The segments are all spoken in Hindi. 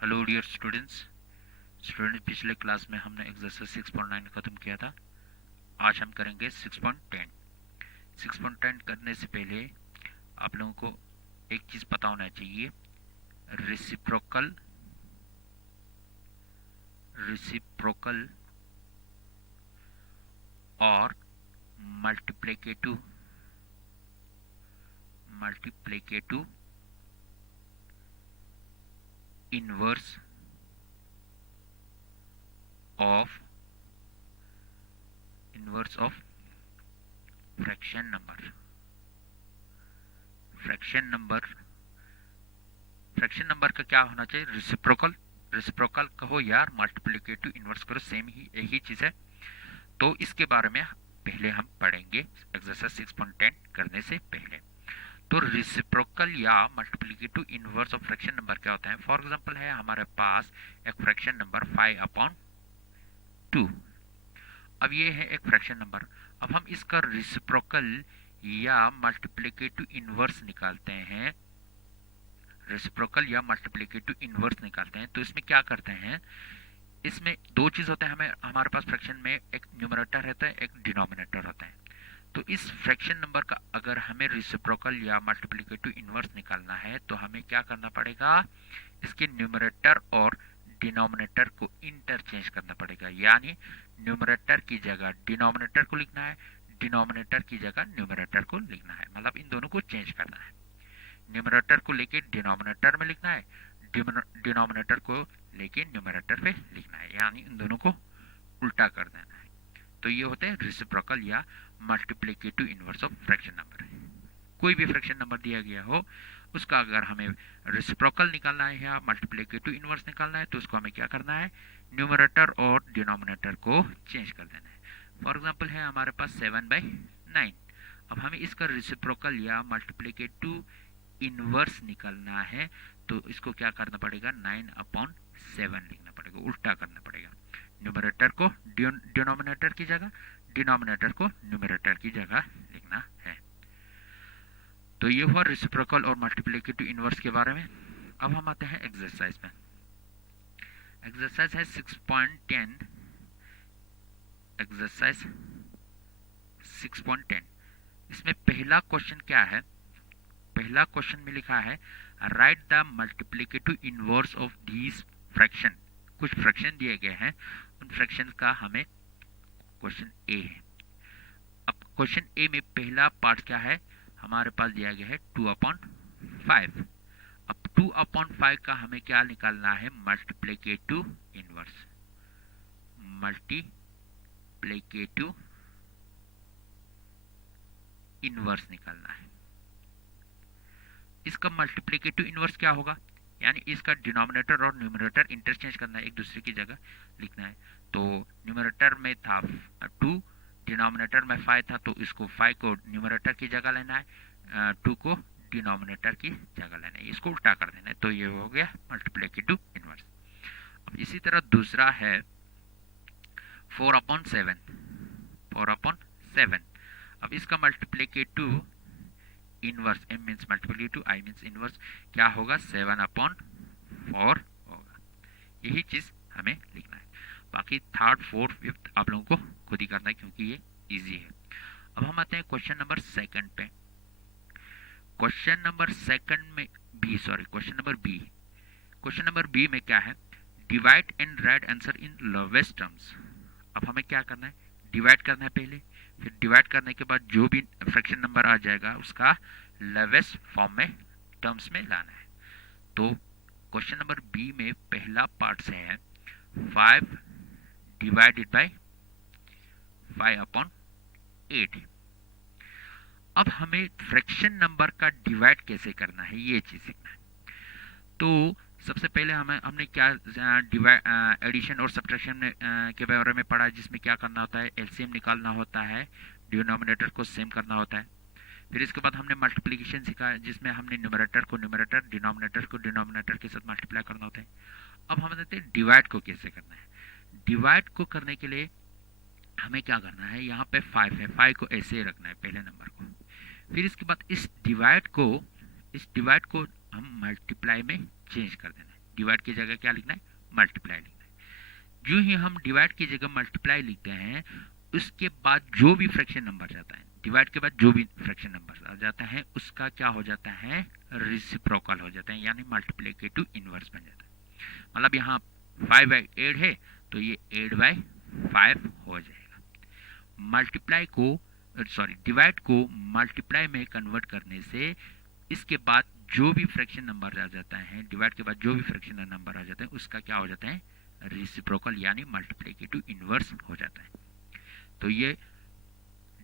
हेलो डियर स्टूडेंट्स पिछले क्लास में हमने एक्सरसाइज 6.9 खत्म किया था। आज हम करेंगे 6.10। 6.10 करने से पहले आप लोगों को एक चीज़ पता होना चाहिए। रिसिप्रोकल रिसिप्रोकल और multiplicative multiplicative inverse of fraction number का क्या होना चाहिए? रिसिप्रोकल कहो या मल्टीप्लिकेटिव इनवर्स करो, सेम ही एक ही चीज़ है। तो इसके बारे में पहले हम पढ़ेंगे एक्सरसाइज 6.10 करने से पहले। तो रिसिप्रोकल या multiplicative inverse of fraction number क्या होता है? फॉर एग्जांपल है हमारे पास एक फ्रैक्शन नंबर 5/2। अब ये है एक फ्रैक्शन नंबर। अब हम इसका रिसिप्रोकल या मल्टीप्लिकेटिव इनवर्स निकालते हैं। तो इसमें क्या करते हैं, इसमें दो चीज होते हैं। हमारे पास फ्रैक्शन में एक न्यूमरेटर रहता है, एक डिनोमिनेटर होता है। तो इस फ्रैक्शन नंबर का अगर हमें रिसिप्रोकल या मल्टीप्लिकेटिव इनवर्स निकालना है तो हमें क्या करना पड़ेगा, इसके न्यूमरेटर और डिनोमिनेटर को इंटरचेंज करना पड़ेगा। यानी न्यूमरेटर की जगह डिनोमिनेटर को लिखना है, डिनोमिनेटर की जगह न्यूमरेटर को लिखना है, मतलब इन दोनों को चेंज करना है। न्यूमरेटर को लेके डिनोमिनेटर में लिखना है, डिनोमिनेटर को लेके न्यूमरेटर पे लिखना है, यानी इन दोनों को उल्टा कर देना है। तो ये होते हैं रिसिप्रोकल या multiplicative inverse of fraction number. कोई भी फ्रैक्शन नंबर दिया गया हो, उसका अगर हमें रिसिप्रोकल निकालना है या मल्टीप्लिकेटिव इनवर्स निकालना है तो उसको हमें क्या करना है, न्यूमरेटर और डिनोमिनेटर को चेंज कर देना है। फॉर एग्जांपल है हमारे पास 7/9। अब हमें इसका रिसिप्रोकल या मल्टीप्लिकेटिव इनवर्स निकालना है तो इसको क्या करना पड़ेगा, 9/7 लिखना पड़ेगा, उल्टा करना पड़ेगा। न्यूमरेटर को डिनोमिनेटर की जगह, डिनोमिनेटर को न्यूमरेटर की जगह लिखना है। तो ये हुआ रेसिप्रोकल और मल्टीप्लिकेटिव इनवर्स के बारे में। अब हम आते हैं एक्सरसाइज में। एक्सरसाइज है 6.10। एक्सरसाइज 6.10, इसमें पहला क्वेश्चन क्या है? पहला क्वेश्चन में लिखा है right the multiplicative inverse of these fraction. कुछ फ्रैक्शन दिए गए हैं, उन फ्रैक्शन का हमें क्वेश्चन ए है। अब क्वेश्चन ए में पहला पार्ट क्या है, हमारे पास दिया गया है 2/5। अब 2/5 का हमें क्या निकालना है, मल्टीप्लिकेटिव इनवर्स। मल्टीप्लिकेटिव इनवर्स निकालना है। इसका मल्टीप्लिकेटिव इनवर्स क्या होगा, यानी इसका डिनोमिनेटर और न्यूमरेटर इंटरचेंज करना है, एक दूसरे की जगह लिखना है। तो न्यूमरेटर में था 2, डिनोमिनेटर में 5 था, तो इसको 5 को न्यूमरेटर की जगह लेना है, 2 को डिनोमिनेटर की जगह लेना है, इसको उल्टा कर देना है। तो ये हो गया मल्टीप्लिकेटिव इनवर्स। अब इसी तरह दूसरा है 4/7। 4/7। अब इसका multiplicative inverse, m means multiplicative, i means inverse, क्या होगा, 7/4 होगा। यही चीज हमें लिखना है। बाकी थर्ड, फोर्थ, फिफ्थ आप लोगों को खुद ही करना है क्योंकि ये इजी है। अब हम आते हैं क्वेश्चन नंबर सेकंड पे। क्वेश्चन नंबर सेकंड में क्वेश्चन नंबर बी में क्या है, divide and right answer in lowest terms. अब हमें क्या करना है, डिवाइड करना है पहले, फिर डिवाइड करने के बाद जो भी फ्रैक्शन नंबर आ जाएगा उसका लोवेस्ट फॉर्म में टर्म्स में लाना है। तो क्वेश्चन नंबर बी में पहला पार्ट से है 5 डिवाइडेड बाय 5/8। अब हमें फ्रैक्शन नंबर का डिवाइड कैसे करना है ये चीज सीखना है। तो सबसे पहले हमने क्या एडिशन और सब्ट्रैक्शन के बारे में पढ़ा, जिसमें क्या करना होता है, एलसीएम निकालना होता है, डिनोमिनेटर को सेम करना होता है। फिर इसके बाद हमने मल्टीप्लिकेशन सीखा, जिसमें हमने न्यूमरेटर को न्यूमरेटर, डिनोमिनेटर को डिनोमिनेटर के साथ मल्टीप्लाई करना होता है। अब हम देखते हैं डिवाइड को कैसे करना है। डिवाइड को करने के लिए हमें क्या करना है, यहाँ पे 5 है, 5 को ऐसे ही रखना है पहले नंबर को। फिर इसके बाद इस डिवाइड को हम मल्टीप्लाई में चेंज कर देना है। डिवाइड की जगह क्या लिखना है, मल्टीप्लाई लिखना है। जो ही हम डिवाइड की जगह मल्टीप्लाई लिखते हैं, उसके बाद जो भी फ्रैक्शन नंबर जाता है, डिवाइड के बाद जो भी फ्रैक्शन नंबर आ जाता है उसका क्या हो जाता है, रेसिप्रोकल हो जाता है, यानी मल्टीप्लिकेटिव इनवर्स बन जाता है। मतलब यहाँ 5/8 है तो ये 8/5 हो जाएगा। मल्टीप्लाई को डिवाइड को मल्टीप्लाई में कन्वर्ट करने से इसके बाद जो भी फ्रैक्शन नंबर आ जाता है, डिवाइड के बाद जो भी फ्रैक्शन नंबर आ जाता है उसका क्या हो जाता है, रेसिप्रोकल यानी मल्टीप्लिकेटिव इनवर्स हो जाता है। तो ये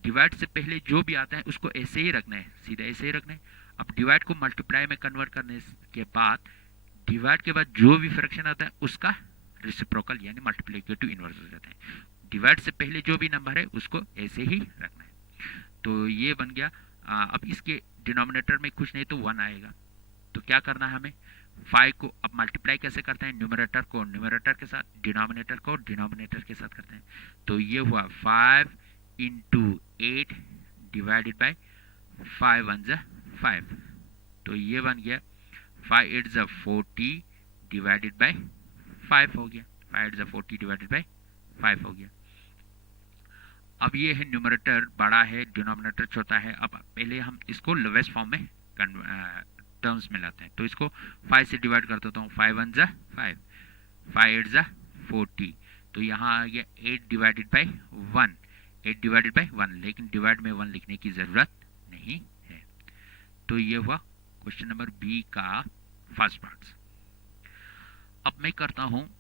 डिवाइड से पहले जो भी आता है उसको ऐसे ही रखना है, सीधा ऐसे ही रखना है। अब डिवाइड को मल्टीप्लाई में कन्वर्ट करने के बाद डिवाइड के बाद जो भी फ्रैक्शन आता है उसका रेसिप्रोकल यानी मल्टीप्लिकेटिव इनवर्स हो जाता है। डिवाइड से पहले जो भी नंबर है उसको ऐसे ही रखना है। तो ये बन गया। अब इसके डिनोमिनेटर में कुछ नहीं तो 1 आएगा। तो क्या करना है हमें, 5 को अब मल्टीप्लाई कैसे करते हैं, न्यूमरेटर को न्यूमरेटर के साथ, डिनोमिनेटर को डिनोमिनेटर के साथ करते हैं। तो ये हुआ 5 इंटू 8 डिवाइडेड बाई 5 1 जा 5। तो ये बन गया 5 8 जा 40 डिवाइडेड बाई 5 हो गया, 5 8 जा 40 डिवाइडेड बाई 5 हो गया। अब ये है न्यूमरेटर बड़ा है, डिनोमिनेटर छोटा है। अब पहले हम इसको लोवेस्ट फॉर्म में टर्म्स में लाते हैं। तो इसको 5 से डिवाइड कर देता हूँ, 5 1 जा 5, 5 8 जा 40। तो यहाँ आ गया 8 डिवाइडेड बाई 1, 8 डिवाइडेड बाई 1, लेकिन डिवाइड में 1 लिखने की ज़रूरत नहीं है। तो ये हुआ क्वेश्चन नंबर बी का फर्स्ट पार्ट। अब मैं करता हूँ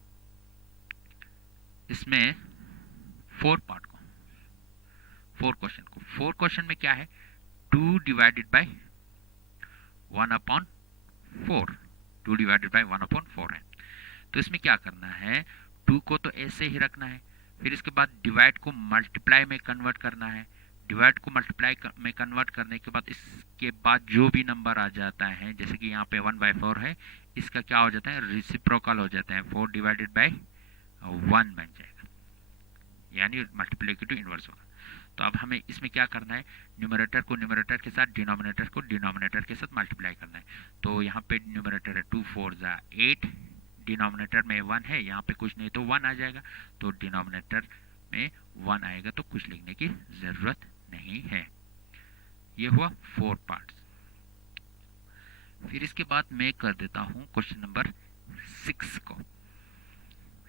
इसमें 4 पार्ट को, 4 क्वेश्चन को। 4 क्वेश्चन में क्या है, 2 डिवाइडेड बाई 1/4, 2 डिवाइडेड बाई 1/4 है। तो इसमें क्या करना है, 2 को तो ऐसे ही रखना है, फिर इसके बाद डिवाइड को मल्टीप्लाई में कन्वर्ट करना है। डिवाइड को मल्टीप्लाई में कन्वर्ट करने के बाद इसके बाद जो भी नंबर आ जाता है, जैसे कि यहाँ पे 1/4 है, इसका क्या हो जाता है, रेसिप्रोकल हो जाता है, 4 डिवाइडेड बाई 1 बन जाएगा, यानी मल्टीप्लिकेटिव इनवर्स होगा। तो अब हमें इसमें क्या करना है, न्यूमरेटर को न्यूमरेटर के साथ, डिनोमिनेटर को डिनोमिनेटर के साथ मल्टीप्लाई करना है। तो यहाँ पे न्यूमरेटर है 2 4 जा 8, डिनोमिनेटर में 1 है, यहाँ पे कुछ नहीं तो 1 आ जाएगा। तो डिनोमिनेटर में 1 आएगा तो कुछ लिखने की ज़रूरत नहीं है। ये हुआ 4 पार्ट्स। फिर इसके बाद मैं कर देता हूँ क्वेश्चन नंबर 6 को।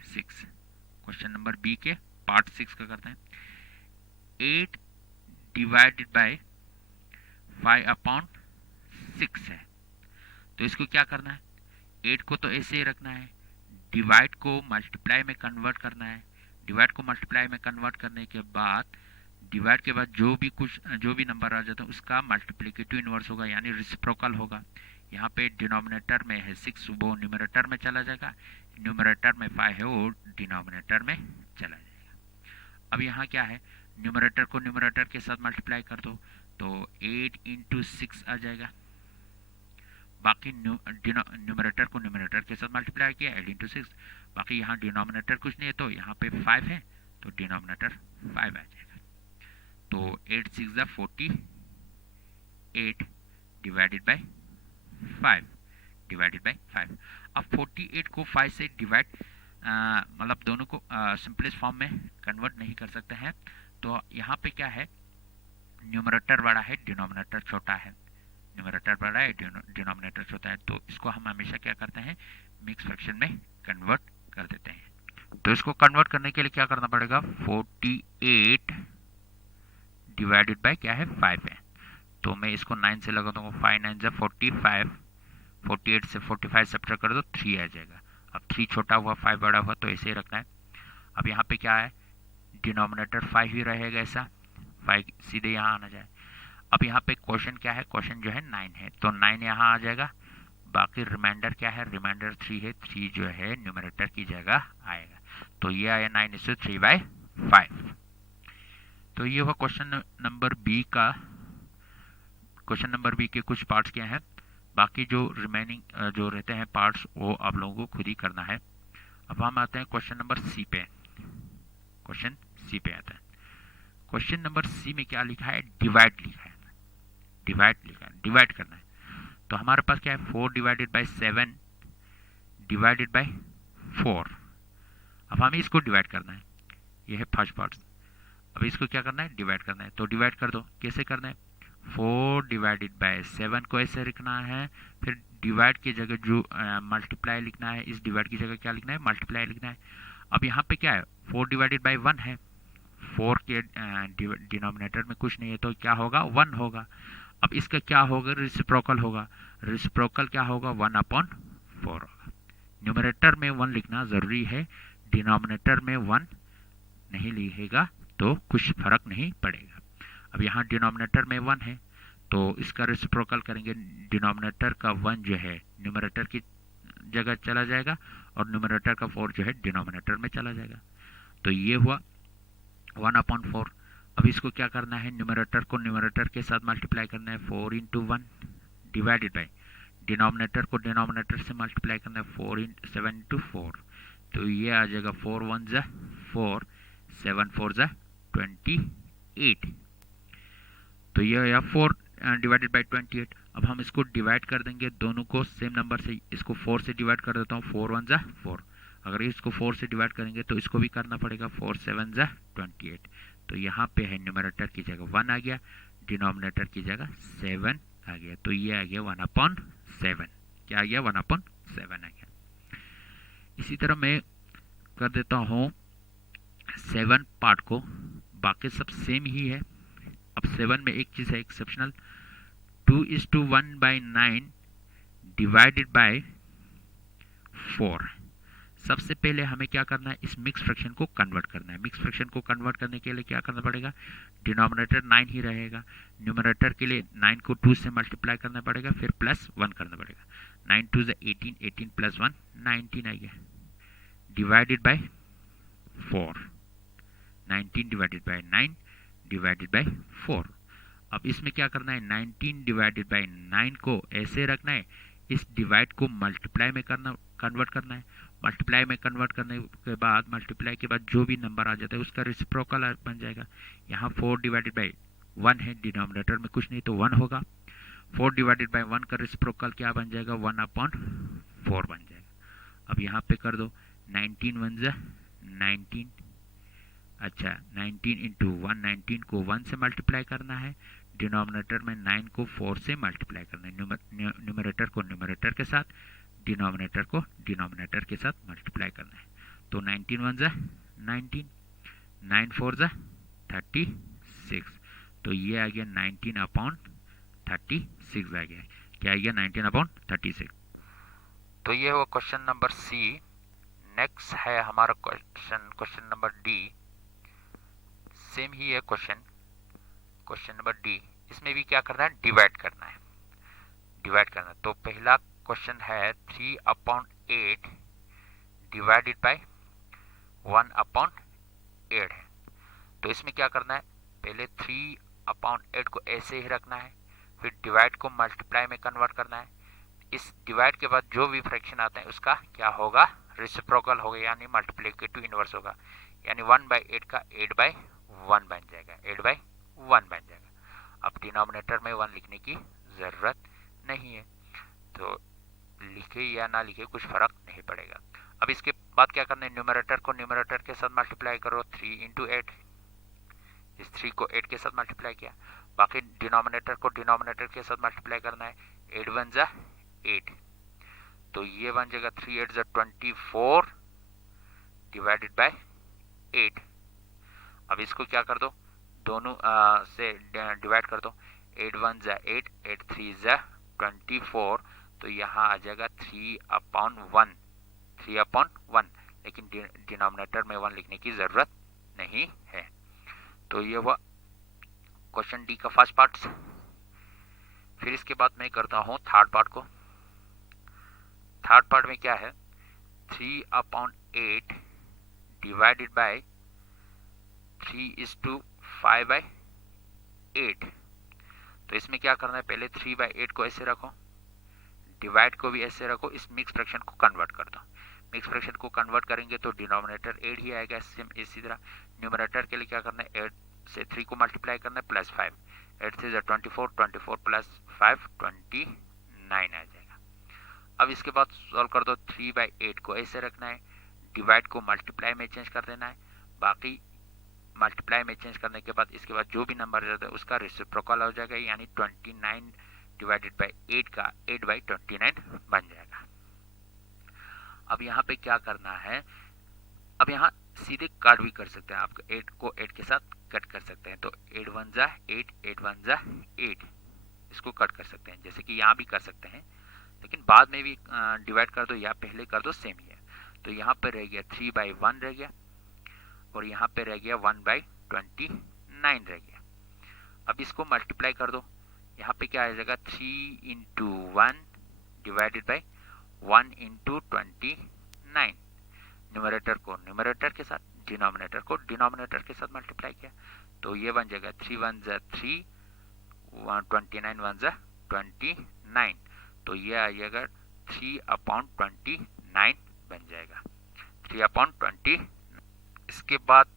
6 क्वेश्चन नंबर बी के पार्ट 6 का करते हैं। 8 डिवाइडेड बाय 5/6 है। तो इसको क्या करना है, 8 को तो ऐसे ही रखना है, डिवाइड को मल्टीप्लाई में कन्वर्ट करना है। डिवाइड को मल्टीप्लाई में कन्वर्ट करने के बाद डिवाइड के बाद जो भी नंबर आ जाता है उसका मल्टीप्लिकेटिव इनवर्स होगा, यानी रेसिप्रोकल होगा। यहाँ पे डिनोमिनेटर में है 6, वो न्यूमरेटर में चला जाएगा, न्यूमरेटर में 5 है वो डिनोमिनेटर में चला जाएगा। अब यहाँ क्या है, न्यूमरेटर को न्यूमरेटर के साथ मल्टीप्लाई कर दो तो 8 इंटू 6 आ जाएगा। बाकी न्यूमरेटर को न्यूमरेटर के साथ मल्टीप्लाई किया 8 इंटू 6, बाकी यहाँ डिनोमिनेटर कुछ नहीं है तो यहाँ पे 5 है तो डिनोमिनेटर 5 आ जाएगा। तो 8 6 जा 48 डिवाइडेड बाय 5 डिवाइडेड बाय 5। अब 48 को 5 से डिवाइड मतलब दोनों को सिंपलेस्ट फॉर्म में कन्वर्ट नहीं कर सकते हैं। तो यहाँ पे क्या है, न्यूमरेटर बड़ा है, डिनोमिनेटर छोटा है, न्यूमरेटर बड़ा है, डिनोमिनेटर छोटा है। तो इसको हम हमेशा क्या करते हैं, मिक्स फ्रैक्शन में कन्वर्ट कर देते हैं। तो इसको कन्वर्ट करने के लिए क्या करना पड़ेगा, 48 डिवाइडेड बाय क्या है 5 है। तो मैं इसको 9 से लगा दूंगा, 5 9 जा 45, 48 से 45 सब्ट्रैक्ट कर दो 3 आ जाएगा। अब 3 छोटा हुआ 5 बड़ा हुआ तो ऐसे ही रखना है। अब यहाँ पे क्या है, डिनोमिनेटर 5 ही रहेगा, ऐसा 5 सीधे यहाँ आना जाए। अब यहाँ पे क्वेश्चन क्या है, क्वेश्चन जो है 9 है तो 9 यहाँ आ जाएगा। बाकी रिमाइंडर क्या है, रिमाइंडर 3 है, 3 जो है न्यूमरेटर की जगह आएगा। तो ये आया 9 इस 3/5। तो ये हुआ क्वेश्चन नंबर बी का। क्वेश्चन नंबर बी के कुछ पार्ट्स क्या हैं, बाकी जो रिमेनिंग जो रहते हैं पार्ट्स वो आप लोगों को खुद ही करना है। अब हम आते हैं क्वेश्चन नंबर सी पे। क्वेश्चन सी पे आता है। क्वेश्चन नंबर सी में क्या लिखा है, डिवाइड लिखा है, डिवाइड लिखा है, डिवाइड करना है। तो हमारे पास क्या है, 4 डिवाइडेड बाय 7 डिवाइडेड बाय 4। अब हमें इसको डिवाइड करना है, ये है फर्स्ट पार्ट। अब इसको क्या करना है, डिवाइड करना है। तो डिवाइड कर दो, कैसे करना है, 4 डिवाइडेड बाय 7 को ऐसे लिखना है, फिर डिवाइड की जगह जो मल्टीप्लाई लिखना है, इस डिवाइड की जगह क्या लिखना है, मल्टीप्लाई लिखना है। अब यहाँ पे क्या है, 4 डिवाइडेड बाय 1 है, 4 के डिनोमिनेटर में कुछ नहीं है तो क्या होगा, 1 होगा। अब इसका क्या होगा, रेसिप्रोकल होगा। रेसिप्रोकल क्या होगा, 1/4 होगा। न्यूमरेटर में 1 लिखना ज़रूरी है, डिनोमिनेटर में 1 नहीं लिखेगा तो कुछ फर्क नहीं पड़ेगा। अब यहाँ डिनोमिनेटर में 1 है तो इसका रेसिप्रोकल करेंगे, डिनोमिनेटर का 1 जो है न्यूमरेटर की जगह चला जाएगा और न्यूमरेटर का 4 जो है डिनोमिनेटर में चला जाएगा। तो ये हुआ 1/4। अब इसको क्या करना है, न्यूमरेटर को न्यूमरेटर के साथ मल्टीप्लाई करना है, 4 × 1 डिवाइडेड बाई डिनोमिनेटर को डिनोमिनेटर से मल्टीप्लाई करना है, 7 × 4। तो ये आ जाएगा 4 × 1 = 4, 7 × 4 = 28। तो ये या 4 डिवाइडेड बाई 28। अब हम इसको डिवाइड कर देंगे दोनों को सेम नंबर से, इसको 4 से डिवाइड कर देता हूँ, 4 × 1 = 4। अगर इसको 4 से डिवाइड करेंगे तो इसको भी करना पड़ेगा, 4 × 7 = 28। तो यहाँ पे है न्यूमरेटर की जगह 1 आ गया, डिनोमिनेटर की जगह 7 आ गया। तो ये आ गया 1/7। क्या आ गया, 1/7 आ गया। इसी तरह मैं कर देता हूँ 7 पार्ट को, बाकी सब सेम ही है। अब 7 में एक चीज़ है एक्सेप्शनल, 2:1/9 डिवाइडेड बाय 4। सबसे पहले हमें क्या करना है, इस मिक्स फ्रैक्शन को कन्वर्ट करना है। मिक्स फ्रैक्शन को कन्वर्ट करने के लिए क्या करना पड़ेगा, डिनोमिनेटर 9 ही रहेगा, न्यूमरेटर के लिए 9 को 2 से मल्टीप्लाई करना पड़ेगा, फिर +1 करना पड़ेगा। 9 × 2 = 18, 18 + 1 19 आ गया, divided by 4। 19 divided by 9 divided by 4। अब इसमें क्या करना है, 19 डिवाइडेड बाय 9 को ऐसे रखना है, इस डिवाइड को मल्टीप्लाई में कन्वर्ट करना है। मल्टीप्लाई में कन्वर्ट करने के बाद, मल्टीप्लाई के बाद जो भी नंबर आ जाता है उसका रेसिप्रोकल बन जाएगा। यहाँ 4 डिवाइडेड बाय 1 है, डिनोमिनेटर में कुछ नहीं तो 1 होगा। 4 डिवाइडेड बाय 1 का रेसिप्रोकल क्या बन जाएगा, 1/4 बन जाएगा। अब यहाँ पे कर दो, 19 × 1 = 19। अच्छा, 19 × 1, 19 को 1 से मल्टीप्लाई करना है, डिनोमिनेटर में 9 को 4 से मल्टीप्लाई करना है। न्यूमरेटर को न्यूमरेटर के साथ, डिनोमिनेटर को डिनोमिनेटर के साथ मल्टीप्लाई करना है। तो 19 × 1 = 19, 9 × 4 = 36। तो ये आ गया 19/36 आ गया। क्या आ गया, 19/36। तो ये हुआ क्वेश्चन नंबर सी। नेक्स्ट है हमारा क्वेश्चन नंबर डी। सेम ही है क्वेश्चन नंबर डी। इसमें भी क्या करना है, डिवाइड करना है। तो पहला क्वेश्चन है 3/8 डिवाइडेड बाय 1/8 है। तो इसमें क्या करना है, पहले 3/8 को ऐसे ही रखना है, फिर डिवाइड को मल्टीप्लाई में कन्वर्ट करना है। इस डिवाइड के बाद जो भी फ्रैक्शन आता है उसका क्या होगा, रेसिप्रोकल होगा, यानी मल्टीप्लिकेटिव इनवर्स होगा, यानी 1/8 का 8/1 बन जाएगा, 8/1 बन जाएगा। अब डिनोमिनेटर में 1 लिखने की ज़रूरत नहीं है, तो लिखे या ना लिखे कुछ फर्क नहीं पड़ेगा। अब इसके बाद क्या करना है, न्यूमरेटर को न्यूमरेटर के साथ मल्टीप्लाई करो, 3 × 8। इस 3 को 8 के साथ मल्टीप्लाई किया, बाकी डिनोमिनेटर को डिनोमिनेटर के साथ मल्टीप्लाई करना है, 8 × 1 = 8। तो ये बन जाएगा 3 × 8 = 24 डिवाइडेड बाय 8। अब इसको क्या कर दो, दोनों से डिवाइड कर दो, 8 × 1 = 8, 8 × 3 = 24। तो यहाँ आ जाएगा 3/1, लेकिन डिनोमिनेटर में 1 लिखने की ज़रूरत नहीं है। तो ये हुआ क्वेश्चन डी का फर्स्ट पार्ट। फिर इसके बाद मैं करता हूँ थर्ड पार्ट को। थर्ड पार्ट में क्या है, 3/8 डिवाइडेड बाय 3:5/8। तो इसमें क्या करना है, पहले 3/8 को ऐसे रखो, डिवाइड को भी ऐसे रखो, इस मिक्स फ्रैक्शन को कन्वर्ट कर दो। मिक्स फ्रैक्शन को कन्वर्ट करेंगे तो डिनोमिनेटर 8 ही आएगा। इसी तरह न्यूमरेटर के लिए क्या करना है, 8 से 3 को मल्टीप्लाई करना है, +5, 8 से 24, 24 + 5 29 आ जाएगा। अब इसके बाद सॉल्व कर दो। 3/8 को ऐसे रखना है, डिवाइड को मल्टीप्लाई में चेंज कर देना है, बाकी मल्टीप्लाई में चेंज करने के बाद इसके बाद जो भी नंबर रहता है उसका रेसिप्रोकल हो जाएगा, यानी 29 डिवाइडेड बाई 8 का 8/29 बन जाएगा। अब यहाँ पे क्या करना है, अब यहाँ सीधे काट भी कर सकते हैं, आप 8 को 8 के साथ कट कर सकते हैं, तो 8 1 जा 8, 8 1 जा 8, इसको कट कर सकते हैं, जैसे कि यहाँ भी कर सकते हैं, लेकिन बाद में भी डिवाइड कर दो या पहले कर दो, सेम ही है। तो यहाँ पे रह गया 3/1 रह गया, और यहाँ पे रह गया 1/29 रह गया। अब इसको मल्टीप्लाई कर दो, यहाँ पे क्या आ जाएगा 3 into 1 divided by 1 into 29, numerator को न्यूमरेटर के साथ, डिनोमिनेटर को डिनोमिनेटर के साथ मल्टीप्लाई किया, तो ये बन जाएगा 3 1 जा 3, 29 1 जा 29, तो ये आ जाएगा 3/29 बन जाएगा, 3/20। इसके बाद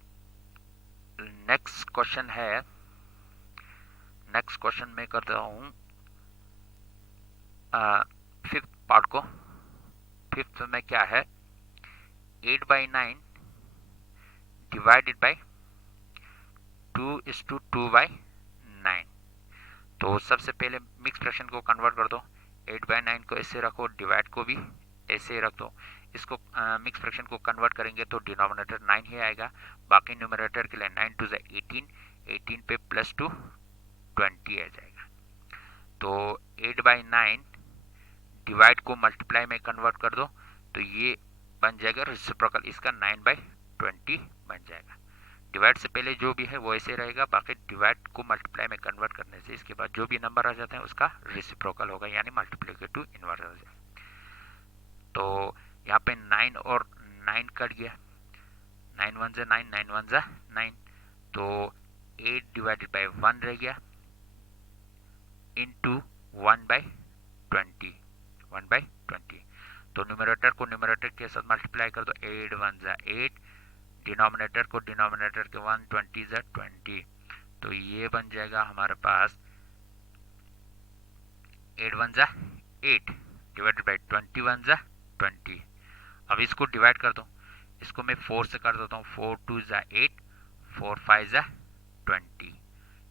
नेक्स्ट क्वेश्चन है, नेक्स्ट क्वेश्चन में करता हूँ फिफ्थ पार्ट को। फिफ्थ में क्या है, 8/9 डिवाइडेड बाई 2:2/9। तो सबसे पहले मिक्स फ्रैक्शन को कन्वर्ट कर दो, 8/9 को ऐसे रखो, डिवाइड को भी ऐसे रख दो। इसको मिक्स फ्रैक्शन को कन्वर्ट करेंगे तो डिनोमिनेटर 9 ही आएगा, बाकी न्यूमरेटर के लिए 9 2 18, 18 पे +2 20 आ जाएगा। तो 8/9 डिवाइड को मल्टीप्लाई में कन्वर्ट कर दो, तो ये बन जाएगा रेसिप्रोकल, इसका 9/20 बन जाएगा। डिवाइड से पहले जो भी है वो ऐसे रहेगा, बाकी डिवाइड को मल्टीप्लाई में कन्वर्ट करने से इसके बाद जो भी नंबर आ जाते हैं उसका रेसिप्रोकल होगा, यानी मल्टीप्लिकेटिव इनवर्स हो जाएगा। तो यहाँ पे 9 और 9 कट गया, 9 1 जा 9, 9 1 जा 9, तो 8 डिवाइडेड बाई 1 रह गया इंटू 1/20, 1/20। तो न्यूमरेटर को न्यूमरेटर के साथ मल्टीप्लाई कर दो, 8 1 जा 8, डिनोमिनेटर को डिनोमिनेटर के 1 20 जा 20, तो ये बन जाएगा हमारे पास 8 1 जा 8 डिवाइडेड बाई 21 जा 20। अब इसको डिवाइड कर दो, इसको मैं 4 से कर देता हूँ, 4 2 जा 8, 4 5 जा 20,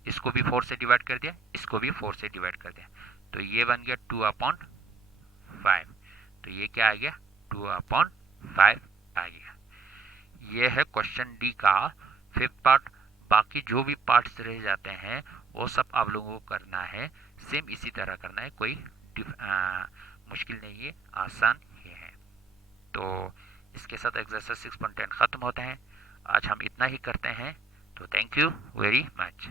इसको भी 4 से डिवाइड कर दिया, इसको भी 4 से डिवाइड कर दिया, तो ये बन गया 2/5। तो ये क्या आ गया 2/5 आ गया। ये है क्वेश्चन डी का फिफ्थ पार्ट। बाकी जो भी पार्ट्स रह जाते हैं वो सब आप लोगों को करना है, सेम इसी तरह करना है, कोई मुश्किल नहीं है, आसान ही है। तो इसके साथ एक्सरसाइज 6.10 खत्म होता है। आज हम इतना ही करते हैं, तो थैंक यू वेरी मच।